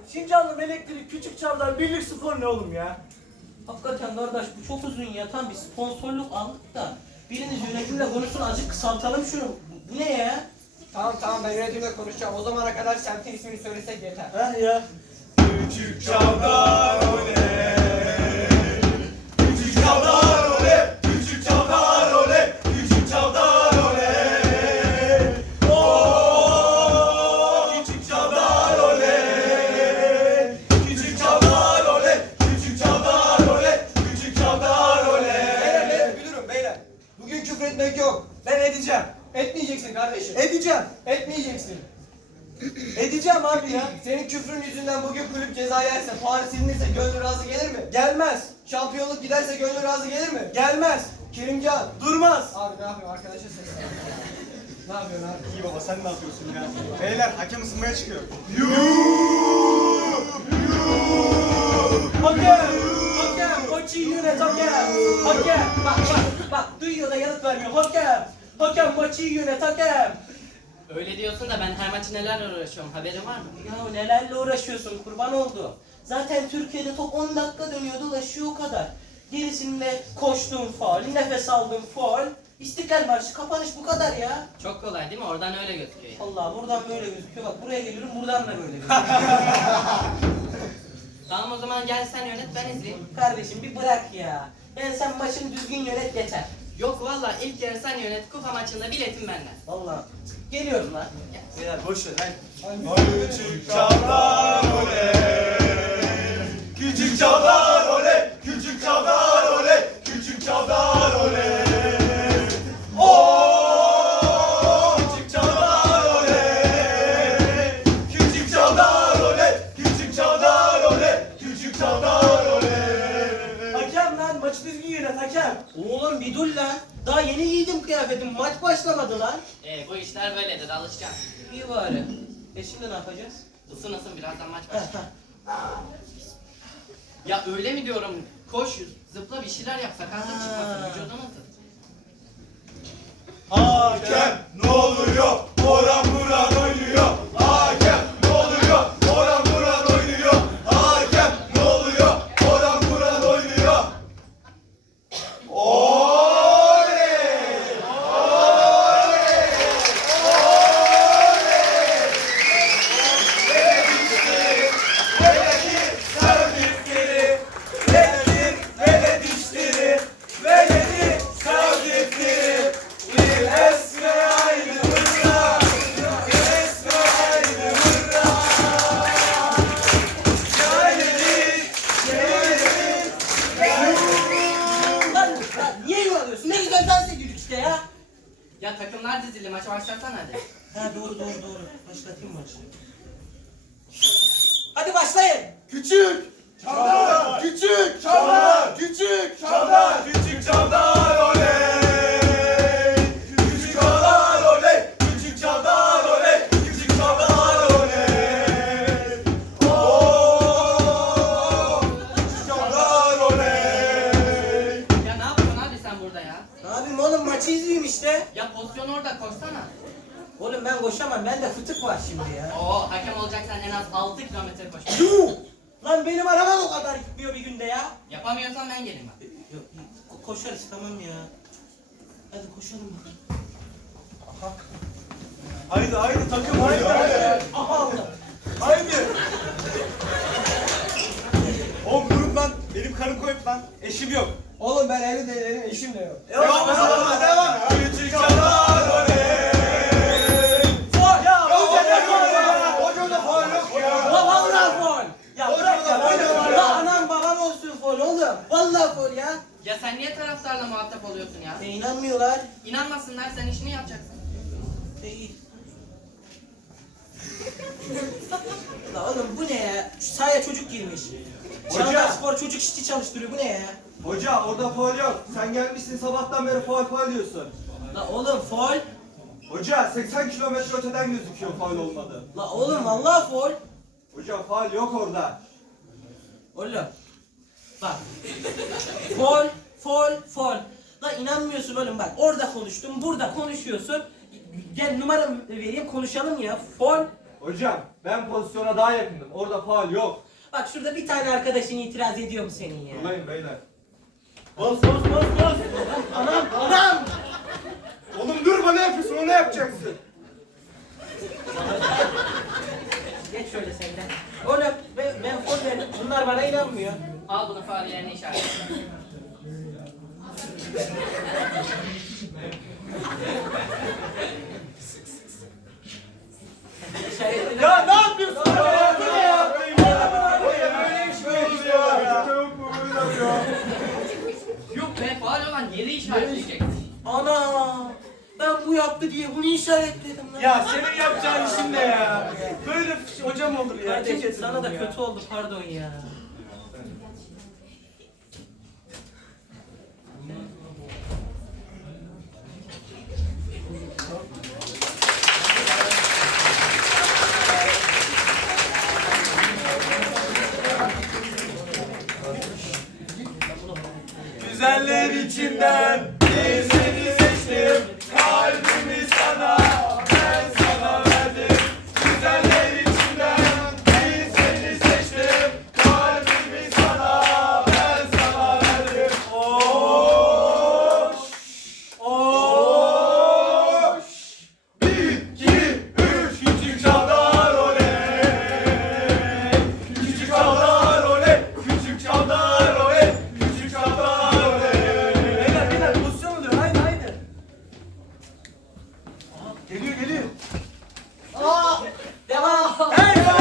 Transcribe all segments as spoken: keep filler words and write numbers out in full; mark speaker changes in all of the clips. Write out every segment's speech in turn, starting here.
Speaker 1: Sincanlı Elektrik Küçük Çavdar Birlik Spor ne oğlum ya?
Speaker 2: Hakikaten kardeş bu çok uzun ya. Tam bir sponsorluk aldık da. Biriniz yönetimle konuşsun, azıcık kısaltalım şunu. Bu, bu ne ya?
Speaker 3: Tamam tamam ben yönetimle konuşacağım. O zamana kadar semtin ismini söylesek yeter.
Speaker 1: Heh ya.
Speaker 4: Küçük Çavdar oley! Küçük Çavdar oley! Küçük Çavdar oley! Küçük Çavdar oley! Oo! Küçük Çavdar oley! Küçük Çavdar oley! Küçük Çavdar oley! Küçük Çavdar oley!
Speaker 3: Beyler beyler bir durun beyler. Bugün küfür etmek yok.
Speaker 1: Ben edeceğim.
Speaker 3: Etmeyeceksin kardeşim.
Speaker 1: Edeceğim.
Speaker 3: Etmeyeceksin.
Speaker 1: Edeceğim abi ya.
Speaker 3: Senin küfrün yüzünden bugün kulüp ceza yerse, puan silinirse gönlün razı gelir mi?
Speaker 1: Gelmez.
Speaker 3: Şampiyonluk giderse gönlün razı gelir mi?
Speaker 1: Gelmez.
Speaker 3: Kerimcan.
Speaker 1: Durmaz.
Speaker 3: Abi ne yapıyorsun arkadaşa seslen. Ne yapıyorsun abi?
Speaker 4: İyi baba sen ne yapıyorsun ya? Beyler hakem ısınmaya çıkıyor.
Speaker 2: Hakem! Hakem! Maçı yönet hakem! Hakem! Bak bak bak duyuyor da yanıt vermiyor. Hakem! Hakem maçı yönet hakem!
Speaker 5: Öyle diyorsun da ben her maçı nelerle uğraşıyorum, haberin var mı?
Speaker 2: Ya nelerle uğraşıyorsun kurban oldu. Zaten Türkiye'de top on dakika dönüyor dolaşıyor o kadar. Gerisinde koştuğun faul, nefes aldığın faul, İstiklal Marşı, kapanış bu kadar ya.
Speaker 5: Çok kolay değil mi? Oradan öyle gözüküyor yani.
Speaker 2: Allah buradan böyle gözüküyor. Bak buraya geliyorum buradan da böyle gözüküyor.
Speaker 5: Tamam o zaman gel sen yönet, ben izleyeyim.
Speaker 2: Kardeşim bir bırak ya. Yani sen maçını düzgün yönet yeter.
Speaker 5: Yok valla ilk yarı sen yönet, kupa maçında biletim benden.
Speaker 2: Vallahi geliyorum lan.
Speaker 1: Beyler boş ver hadi.
Speaker 4: Küçük Çavdar oley! Küçük Çavdar oley! Küçük Çavdar oley! Küçük Çavdar oley! Oo! Küçük Çavdar oley! Küçük Çavdar oley! Küçük Çavdar oley! Küçük Çavdar oley!
Speaker 1: Hakem lan maçı düzgün yönet hakem.
Speaker 2: Oğlum bir dur lan. Daha yeni giydim kıyafetim. Maç başlamadı lan.
Speaker 5: Ee bu işler böyledir, alışacaksın.
Speaker 2: İyi bari. E şimdi ne yapacağız?
Speaker 5: Isın ısın birazdan maç başlar. Ya öyle mi diyorum? Koş, zıpla bir şeyler yap, sakatlık çıkmasın, vücudun ısın.
Speaker 4: Hakem ne oluyor? Oran buran oynuyor. Hakem ne oluyor? Oran buran oynuyor. Hakem ne oluyor? Oran buran oynuyor. Oley! Servisleri, veledi, veledişleri, veledi, servisleri, bir esme aynı hırra, bir esme aynı hırra. Geldik, geldik,
Speaker 2: Lan, lan niye yuvalıyorsun? Ne güzel dans ediyorduk işte ya.
Speaker 5: Ya takımlar dizili, maça başlatsana hadi.
Speaker 2: Ha doğru doğru doğru. Başlatayım maçı. Hadi başlayın.
Speaker 4: Küçük Çavdar, küçük Çavdar, küçük Çavdar, küçük Çavdar oley! Küçük Çavdar oley! Küçük Çavdar oley! Küçük Çavdar oley! Oo! Küçük Çavdar oley!
Speaker 5: Ya ne yapıyorsun abi sen burada ya?
Speaker 2: Ne yapayım oğlum maçı izleyeyim işte.
Speaker 5: Ya pozisyon orada, koşsana.
Speaker 2: Oğlum ben koşamam. Bende fıtık var şimdi ya.
Speaker 5: Oo hakem olacaksan en az altı kilometre koş.
Speaker 2: Yuh! Lan benim arabam o kadar gitmiyor bir günde ya.
Speaker 5: Yapamıyorsan ben geleyim bak.
Speaker 2: Yok ko- koşarız tamam ya. Hadi koşalım bakalım.
Speaker 1: Haydi haydi takım haydi haydi.
Speaker 2: Aha aldım.
Speaker 1: Haydi.
Speaker 4: Oğlum durun lan, benim karım koyup lan, eşim yok.
Speaker 3: Oğlum ben evli değilim, eşim de yok.
Speaker 4: Devam devam devam. Küçük Çavdar oley!
Speaker 1: Ya
Speaker 4: Hoca ne
Speaker 1: faul
Speaker 4: faul
Speaker 1: ya?
Speaker 4: ya? Hoca da faul yok ya.
Speaker 2: La vallahi fol. Ya
Speaker 4: Oğlum,
Speaker 2: bırak ya.
Speaker 4: oğlum,
Speaker 2: Oğlum,
Speaker 4: oğlum.
Speaker 2: la anam babam olsun fol oğlum. Vallahi fol ya.
Speaker 5: Ya sen niye taraftarla muhatap oluyorsun ya?
Speaker 2: E inanmıyorlar.
Speaker 5: İnanmasınlar, sen işini yapacaksın.
Speaker 2: E iyi. La oğlum bu ne ya? Şu sahaya çocuk girmiş.
Speaker 4: Hoca.
Speaker 2: Çağlar Spor çocuk işçi çalıştırıyor bu ne ya?
Speaker 4: Hoca orada faul yok. Sen gelmişsin sabahtan beri faul faul diyorsun.
Speaker 2: La oğlum fol.
Speaker 4: Hoca seksen kilometre öteden gözüküyor faul olmadı.
Speaker 2: La oğlum vallahi fol.
Speaker 4: Hoca faul yok orada.
Speaker 2: Oğlum. Bak. Fol, fol, fol. La inanmıyorsun oğlum bak. Orada konuştum, burada konuşuyorsun. Gel numara vereyim konuşalım ya. Fol,
Speaker 4: Hocam ben pozisyona daha yakındım. Orada faul yok.
Speaker 2: Bak şurada bir tane arkadaşın itiraz ediyor mu senin ya?
Speaker 4: Buradayım beyler.
Speaker 1: Bas bas bas bas.
Speaker 2: Anam anam!
Speaker 4: Oğlum dur bana yapıyorsun onu yapacaksın.
Speaker 2: Geç şöyle sen de. Oğlum ben, ben forvetim. Bunlar bana inanmıyor.
Speaker 5: Al bunu faal yerine işaret.
Speaker 2: İşaretledim.
Speaker 1: Ya ne yapıyorsun? Ya, bu ne ya?
Speaker 4: Böyle iş böyle iş ya. Çabuk mu böyle ya?
Speaker 5: Yok be faal olan yeri işaretleyeceksin.
Speaker 2: Ana! Ben bu yaptı diye bunu işaretledim lan.
Speaker 1: Ya senin yapacağın işin ne ya? Böyle f- hocam olur ya.
Speaker 2: Kardeşim
Speaker 1: Keşke
Speaker 2: sana da
Speaker 1: ya.
Speaker 2: kötü oldu pardon ya.
Speaker 4: Güzeller içinden bir seni seçtim. Kalbimi sana, ben sana verdim. Güzeller içinden bir seni seçtim. Kalbimi sana, ben sana verdim. Oş, oş. Bir, iki, üç, küçük çavdar oley. Küçük çavdar oley. Küçük çavdar oley. Küçük çavdar oley.
Speaker 1: Beyler beyler pozisyon oluyor. Haydi haydi. Aha, geliyor geliyor.
Speaker 2: Aa! Devam!
Speaker 1: Hey!
Speaker 2: Bir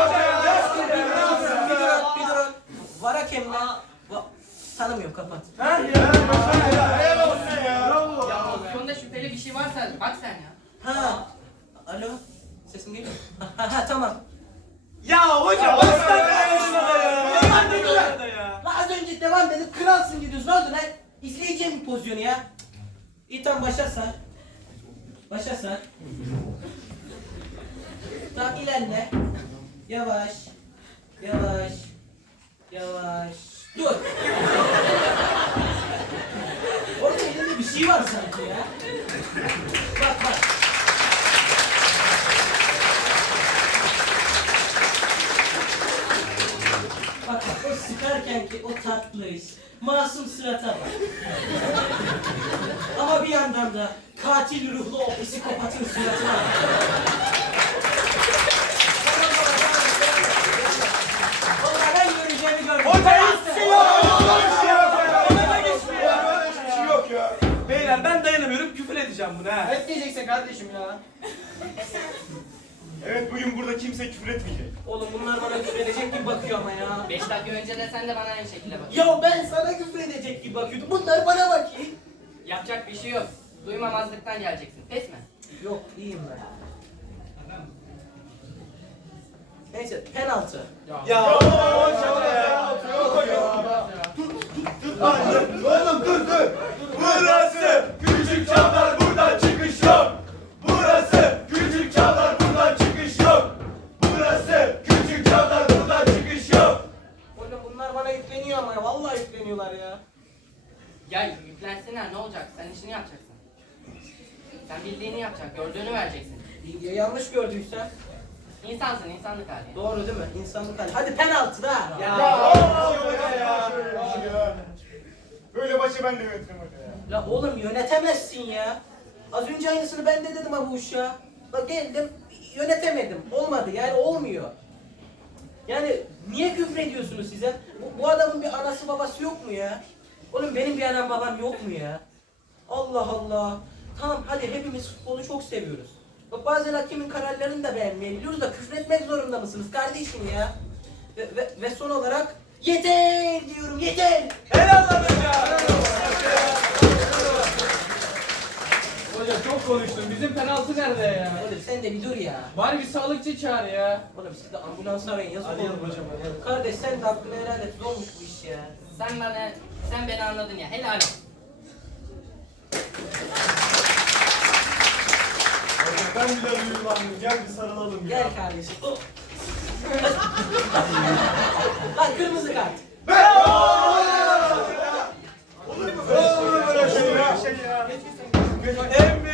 Speaker 2: durun, bir durun. Var hakemle. Va- Tanımıyorum kapat.
Speaker 1: Ha ya.
Speaker 4: Helal olsun ya. Bravo.
Speaker 5: Ya pozisyonda şüpheli bir şey varsa bak sen ya.
Speaker 2: Ha. Alo. Sesim geliyor. Ha ha tamam.
Speaker 1: Ya hocam baştan ya.
Speaker 2: Devam dedi lan.
Speaker 1: Ya.
Speaker 2: Lan az önce devam dedim. Kralsın gidiyorsun. Ne oldu lan? İzleyeceğim bir pozisyonu ya. İyi tamam başarsan. Başarsan. Tamam ilerle. Yavaş. Yavaş. Yavaş. Dur. Orada elinde bir şey var sanki ya. Bak bak. Bak bak o sıkarken ki o tatlı iş. Masum surata bak. Ama bir yandan da katil ruhlu o psikopatın suratına bak. Vallahi ben göreceğimi gördüm.
Speaker 1: Hoca hiçbir şey yok.
Speaker 4: Hiçbir şey yok ya.
Speaker 1: Beyler ben dayanamıyorum küfür edeceğim bunu ha.
Speaker 3: Ne diyeceksin kardeşim ya?
Speaker 4: Evet bugün burada kimse küfür etmeyecek.
Speaker 2: Oğlum bunlar bana küfür edecek gibi bakıyor ama ya.
Speaker 5: Beş dakika önce de sen de bana aynı şekilde bak.
Speaker 2: Ya ben sana küfür edecek gibi bakıyordum. Bunlar bana bakıyor.
Speaker 5: Yapacak bir şey yok. Duymamazlıktan geleceksin. Pes mi?
Speaker 2: Yok iyiyim ben. Neyse penaltı.
Speaker 1: Ya
Speaker 4: Hocam ya. Yok ya. Oğlum dur dur. Burası küçük çavdar buradan çıkış yok. Burası küçük çavdar buradan çıkış yok. Burası küçük çavdar buradan çıkış yok.
Speaker 2: Oğlum bunlar bana yükleniyor ama ya. Vallahi yükleniyorlar ya.
Speaker 5: Ya yüklensinler ne olacak? Sen işini yapacaksın. Sen bildiğini yapacaksın. Gördüğünü vereceksin.
Speaker 2: Ya yanlış gördüysem.
Speaker 5: İnsansın, insanlık hali.
Speaker 2: Doğru değil mi? İnsanlık hali. Hadi penaltı da.
Speaker 1: Ya.
Speaker 4: Ya hoca ya. Böyle maçı ben de yönetirim hoca ya.
Speaker 2: La oğlum yönetemezsin ya. Az önce aynısını ben de dedim ha bu uşağa. Bak geldim yönetemedim. Olmadı yani olmuyor. Yani niye küfür ediyorsunuz size? Bu, bu adamın bir anası babası yok mu ya? Oğlum benim bir anam babam yok mu ya? Allah Allah. Tamam hadi hepimiz futbolu çok seviyoruz. Bak bazen hakemin kararlarını da beğenmeyebiliyoruz da küfür etmek zorunda mısınız kardeşim ya? Ve, ve, ve son olarak yeter diyorum yeter.
Speaker 1: Helal lan hocam.
Speaker 3: Hocam çok konuştun. Bizim penaltı nerede ya?
Speaker 2: Oğlum sen de bir dur ya.
Speaker 3: Bari bir sağlıkçı çağır ya.
Speaker 2: Oğlum siz de ambulans arayın yazık
Speaker 1: Arayalım
Speaker 2: olur.
Speaker 1: hocam, arayalım.
Speaker 2: Kardeş sen de hakkını helal et. Zormuş bu iş ya.
Speaker 5: Sen bana, sen beni anladın ya. Helal olsun.
Speaker 4: Ben bile duygulandım. Gel bir sarılalım ya.
Speaker 2: Gel kardeşim. Oh. Lan kırmızı kart.
Speaker 4: Olur mu böyle şey ya?
Speaker 1: En